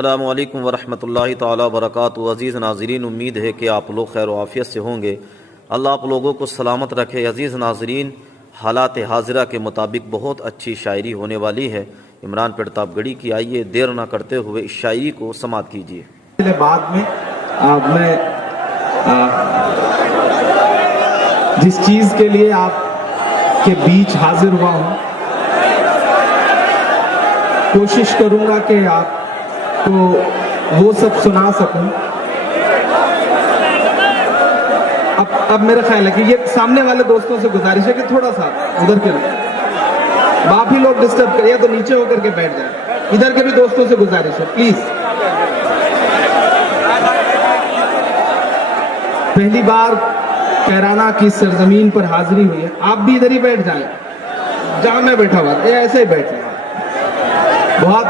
अस्सलामु अलैकुम वरहमतुल्लाहि ताला वबरकातुहू। अज़ीज़ नाज़रीन, उम्मीद है कि आप लोग खैर आफ़ियत से होंगे। अल्लाह आप लोगों को सलामत रखे। अज़ीज़ नाज़रीन, हालात हाजिरा के मुताबिक बहुत अच्छी शायरी होने वाली है इमरान प्रतापगढ़ी की। आइए देर ना करते हुए इस शायरी को समात कीजिए। बाद में मैं जिस चीज़ के लिए आपके बीच हाजिर हुआ हूँ, कोशिश करूँगा कि आप तो वो सब सुना सकूं। अब मेरा ख्याल है कि ये सामने वाले दोस्तों से गुजारिश है कि थोड़ा सा उधर के बाकी लोग डिस्टर्ब करिए तो नीचे होकर के बैठ जाए। इधर के भी दोस्तों से गुजारिश है, प्लीज। पहली बार कैराना की सरजमीन पर हाजिरी हुई है। आप भी इधर ही बैठ जाएं जहां मैं बैठा हुआ, ऐसे ही बैठे। बहुत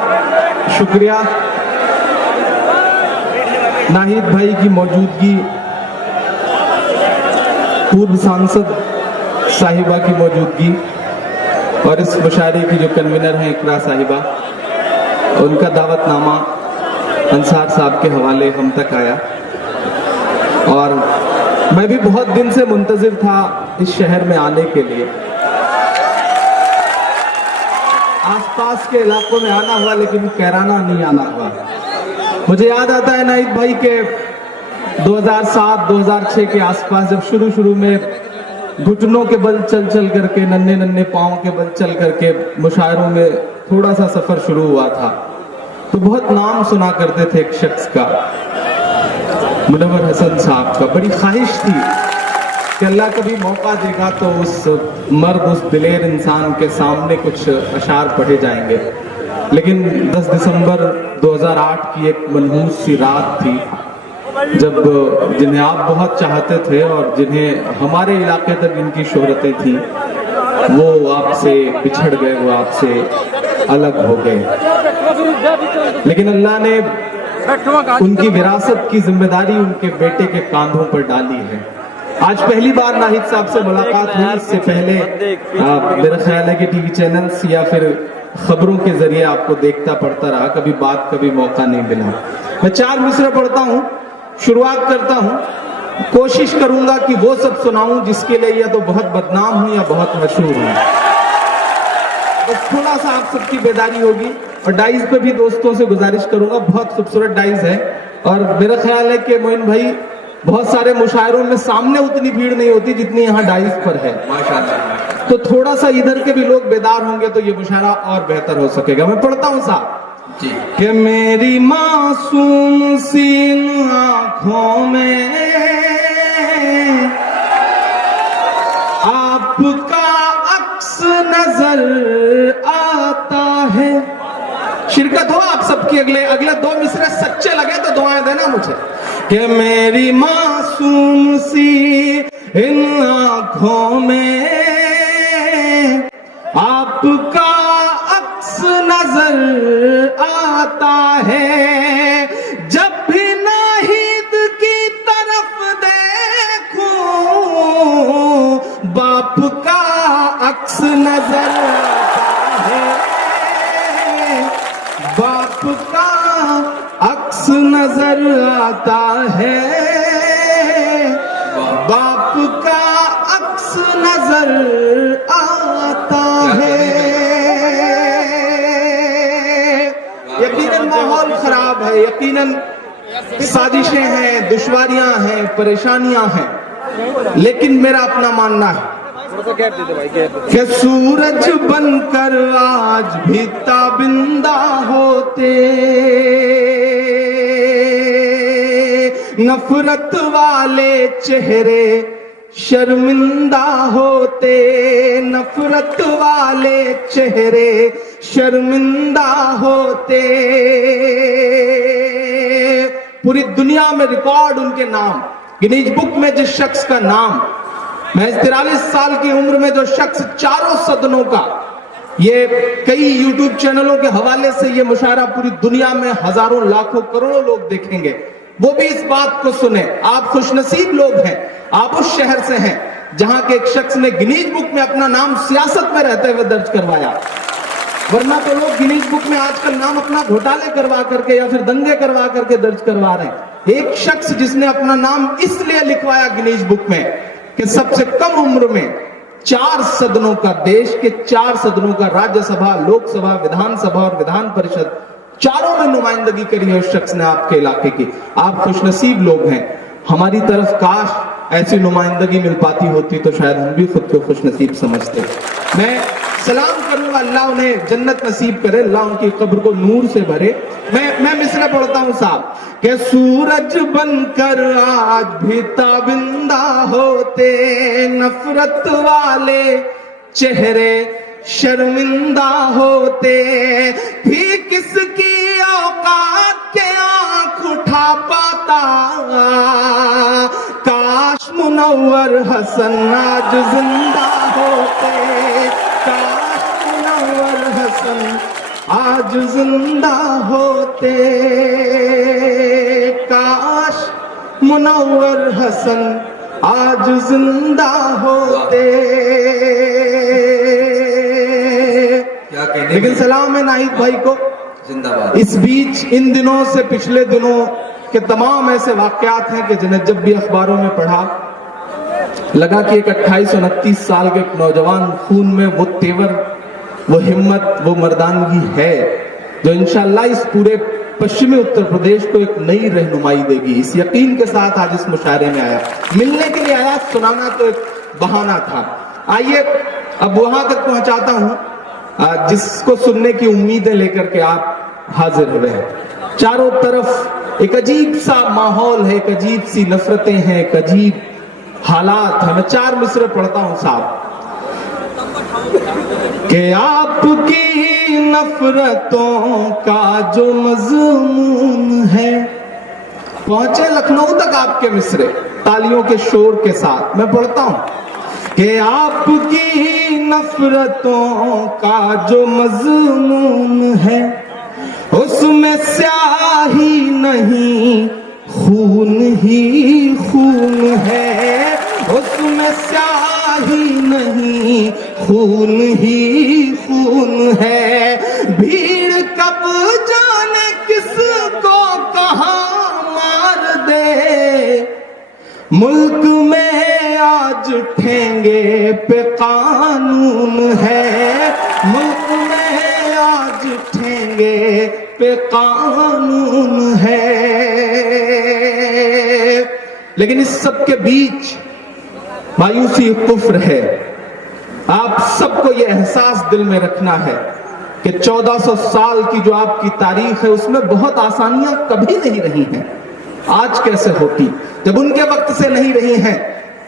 शुक्रिया नाहिद भाई की मौजूदगी, पूर्व सांसद साहिबा की मौजूदगी और इस मुशायरे की जो कन्वीनर हैं इकरा साहिबा, उनका दावतनामा अंसार साहब के हवाले हम तक आया। और मैं भी बहुत दिन से मुंतजिर था इस शहर में आने के लिए। आसपास के इलाकों में आना हुआ लेकिन कैराना नहीं आना हुआ। मुझे याद आता है नाहिद भाई के 2007-2006 के आसपास, जब शुरू में घुटनों के बल चल करके, नन्हे पांव के बल चल करके मुशायरों में थोड़ा सा सफर शुरू हुआ था, तो बहुत नाम सुना करते थे एक शख्स का, मुनव्वर हसन साहब का। बड़ी ख्वाहिश थी कि अल्लाह कभी मौका देगा तो उस मर्द, उस दिलेर इंसान के सामने कुछ अशार पढ़े जाएंगे। लेकिन 10 दिसंबर 2008 की एक मनहूस सी रात थी जब जिन्हें आप बहुत चाहते थे और जिन्हें हमारे इलाके तक इनकी शोहरतें थी, वो आपसे बिछड़ गए, वो आपसे अलग हो गए। लेकिन अल्लाह ने उनकी विरासत की जिम्मेदारी उनके बेटे के कांधों पर डाली है। आज पहली बार नाहिद साहब से मुलाकात हुई। इससे पहले मेरा ख्याल है कि टीवी चैनल्स या फिर खबरों के जरिए आपको देखता पढ़ता रहा, कभी बात कभी मौका नहीं मिला। मैं 4 मिसरे पढ़ता हूँ, शुरुआत करता हूँ। कोशिश करूंगा कि वो सब सुनाऊं जिसके लिए या तो बहुत बदनाम हूं या बहुत मशहूर हूं। तो थोड़ा सा आप सबकी बेदारी होगी। और डाइज पे भी दोस्तों से गुजारिश करूंगा, बहुत खूबसूरत डाइज है। और मेरा ख्याल है कि मोइन भाई, बहुत सारे मुशायरों में सामने उतनी भीड़ नहीं होती जितनी यहाँ डाइज पर है, माशाल्लाह। तो थोड़ा सा इधर के भी लोग बेदार होंगे तो ये मुशायरा और बेहतर हो सकेगा। मैं पढ़ता हूँ साहब जी कि मेरी मासूम सी आंखों में आपका अक्स नजर आता है। शिरकत हो आप सबकी। अगले 2 मिसरे सच्चे लगे तो दुआएं देना मुझे कि मेरी मासूम सी इन आंखों में आपका अक्स नजर आता है। जब भी नाहिद की तरफ देखूं, बाप का अक्स नजर आता है। बाप का अक्स नजर आता है। बाप का अक्स नजर आता है। यकीनन माहौल खराब है, यकीनन साजिशें हैं, दुश्वारियां हैं, परेशानियां हैं, लेकिन मेरा अपना मानना है कि सूरज बनकर आज भी ताबिंदा होते, नफरत वाले चेहरे शर्मिंदा होते, नफरत वाले चेहरे शर्मिंदा होते। पूरी दुनिया में रिकॉर्ड उनके नाम, गिनीज बुक में जिस शख्स का नाम, महज 43 साल की उम्र में जो शख्स चारों सदनों का, ये कई यूट्यूब चैनलों के हवाले से ये मुशायरा पूरी दुनिया में हजारों लाखों करोड़ों लोग देखेंगे, वो भी इस बात को सुने। आप खुशनसीब लोग हैं, आप उस शहर से हैं जहां के एक शख्स ने गिनीज बुक में अपना नाम सियासत में रहते हुए दर्ज करवाया। वरना तो लोग गिनीज बुक में आजकल नाम अपना घोटाले करवा करके या फिर दंगे करवा करके दर्ज करवा रहे हैं। एक शख्स जिसने अपना नाम इसलिए लिखवाया गिनीज बुक में कि सबसे कम उम्र में 4 सदनों का, देश के 4 सदनों का, राज्यसभा, लोकसभा, विधानसभा और विधान परिषद, चारों में नुमाइंदगी करी है उस शख्स ने आपके इलाके की। आप खुशनसीब लोग हैं। हमारी तरफ काश ऐसी नुमाइंदगी मिल पाती होती तो शायद हम भी खुद को खुशनसीब समझते। मैं सलाम करूंगा, अल्लाह उन्हें जन्नत नसीब करे, अल्लाह उनकी कब्र को नूर से भरे। मैं मिसरा पढ़ता हूं साहब कि सूरज बनकर आज भी ताबिंदा होते, नफरत वाले चेहरे शर्मिंदा होते, थी किसकी औकात के आंख उठा पाता, काश मुनव्वर हसन आज जिंदा होते, काश मुनव्वर हसन आज जिंदा होते, काश मुनव्वर हसन आज जिंदा होते। लेकिन सलाम है नाहिद भाई को जिंदाबाद। इस बीच इन दिनों से पिछले दिनों के तमाम ऐसे वाकयात हैं कि जिन्हें जब भी अखबारों में पढ़ा लगा कि एक 28-29 साल के नौजवान खून में वो तेवर, वो हिम्मत, वो मर्दानगी है जो इंशाअल्लाह इस पूरे पश्चिमी उत्तर प्रदेश को एक नई रहनुमाई देगी। इस यकीन के साथ आज इस मुशायरे में आया, मिलने के लिए आया, सुनाना तो एक बहाना था। आइए अब वहां तक पहुंचाता हूं जिसको सुनने की उम्मीदें लेकर के आप हाजिर हुए हैं। चारों तरफ एक अजीब सा माहौल है, एक अजीब सी नफरतें हैं, एक अजीब हालात है। मैं 4 मिसरे पढ़ता हूं साहब कि आपकी नफरतों का जो मजमून है। पहुंचे लखनऊ तक आपके मिसरे तालियों के शोर के साथ। मैं पढ़ता हूं कि आपकी नफरतों का जो मजमून है, उसमें स्याही नहीं खून ही खून है, उसमें स्याही नहीं खून ही खून है। भीड़ कब जाने किसको कहां मार दे, मुल्क में आज ठेंगे पे कानून है, मुल्क में आज ठेंगे पे कानून है। लेकिन इस सब के बीच मायूसी कुफ्र है। आप सबको यह एहसास दिल में रखना है कि 1400 साल की जो आपकी तारीख है उसमें बहुत आसानियां कभी नहीं रही हैं। आज कैसे होती, जब उनके वक्त से नहीं रही हैं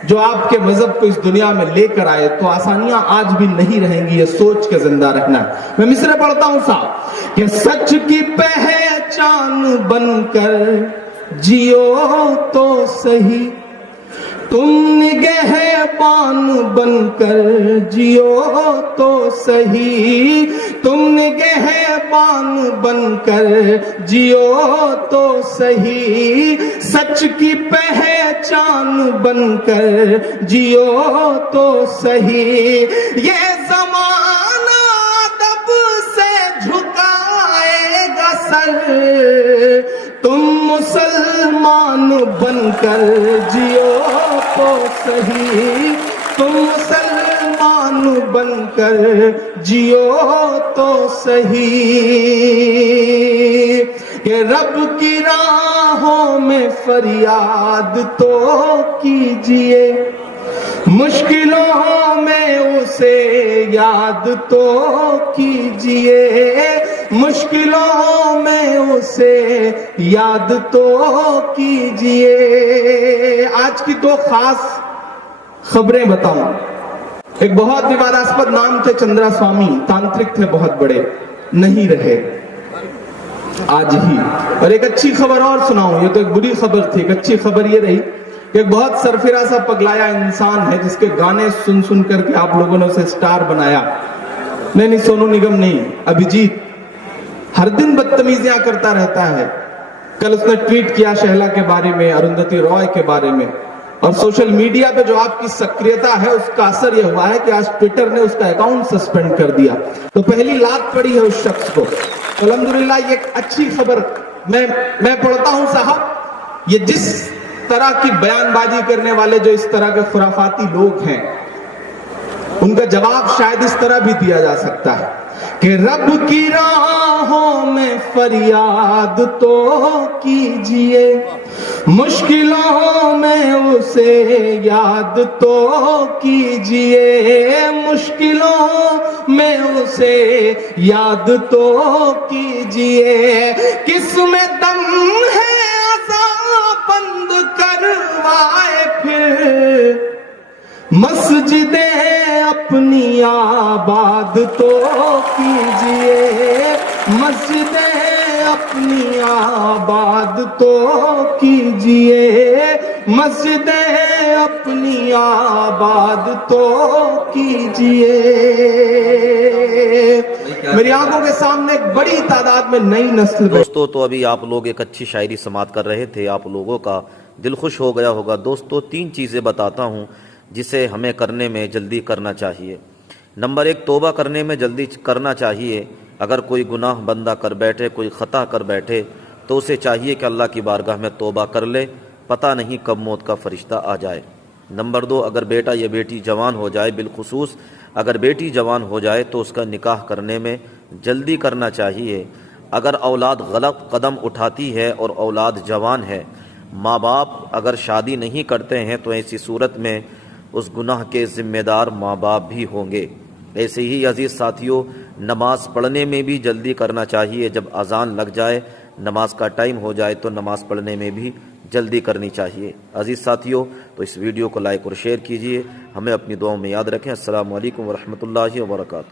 जो आपके मजहब को इस दुनिया में लेकर आए, तो आसानियां आज भी नहीं रहेंगी। ये सोच के जिंदा रहना है। मैं मिसरे पढ़ता हूं साहब कि सच की पहचान बनकर जियो तो सही, तुम निगहबान बनकर जियो तो सही, तुम निगहबान बनकर जियो तो सही, सच की पहचान बनकर जियो तो सही। ये ज़माना अदब से झुकाएगा सर, तुम मुसलमान बनकर जियो तो सही, तुम मुसलमान बनकर जियो तो सही। कि रब की राहों में फरियाद तो कीजिए, मुश्किलों में उसे याद तो कीजिए, मुश्किलों में उसे याद तो कीजिए। आज की 2 खास खबरें बताऊं। एक बहुत विवादास्पद नाम थे चंद्रा स्वामी, तांत्रिक थे बहुत बड़े, नहीं रहे आज ही। और एक अच्छी खबर और सुनाऊं, ये तो एक बुरी खबर थी। एक अच्छी खबर ये रही कि एक बहुत सरफिरा सा पगलाया इंसान है जिसके गाने सुन सुन करके आप लोगों ने उसे स्टार बनाया। नहीं, सोनू निगम नहीं, अभिजीत हर दिन बदतमीजियां करता रहता है। कल उसने ट्वीट किया शहला के बारे में, अरुंधति रॉय के बारे में, और सोशल मीडिया पे जो आपकी सक्रियता है उसका असर यह हुआ है कि आज ट्विटर ने उसका अकाउंट सस्पेंड कर दिया, तो पहली लात पड़ी है उस शख्स को। अल्हम्दुलिल्लाह ये एक अच्छी खबर मैं पढ़ता हूं साहब, ये जिस तरह की बयानबाजी करने वाले जो इस तरह के खुराफाती लोग हैं, उनका जवाब शायद इस तरह भी दिया जा सकता है कि रब की राहों में फरियाद तो कीजिए, मुश्किलों में उसे याद तो कीजिए, मुश्किलों में उसे याद तो कीजिए, किसमें दम है अज़ाब बंद करवाए फिर, मस्जिदें अपनी आबाद तो कीजिए, मस्जिदें अपनी आबाद तो कीजिए, मस्जिदें अपनी आबाद तो कीजिए। मेरी आंखों के सामने एक बड़ी तादाद में नई नस्ल। दोस्तों तो अभी आप लोग एक अच्छी शायरी समात कर रहे थे, आप लोगों का दिल खुश हो गया होगा। दोस्तों 3 चीज़ें बताता हूँ जिसे हमें करने में जल्दी करना चाहिए। नंबर 1, तौबा करने में जल्दी करना चाहिए। अगर कोई गुनाह बंदा कर बैठे, कोई ख़ता कर बैठे, तो उसे चाहिए कि अल्लाह की बारगाह में तौबा कर ले, पता नहीं कब मौत का फरिश्ता आ जाए। नंबर 2, अगर बेटा या बेटी जवान हो जाए, बिलखुसूस अगर बेटी जवान हो जाए तो उसका निकाह करने में जल्दी करना चाहिए। अगर औलाद गलत कदम उठाती है और औलाद जवान है, माँ बाप अगर शादी नहीं करते हैं, तो ऐसी सूरत में उस गुनाह के ज़िम्मेदार माँ बाप भी होंगे। ऐसे ही अजीज़ साथियों, नमाज़ पढ़ने में भी जल्दी करना चाहिए। जब अज़ान लग जाए, नमाज का टाइम हो जाए, तो नमाज़ पढ़ने में भी जल्दी करनी चाहिए। अजीज़ साथियों, तो इस वीडियो को लाइक और शेयर कीजिए, हमें अपनी दुआओं में याद रखें। अस्सलामु अलैकुम व रहमतुल्लाहि व बरकातुहू।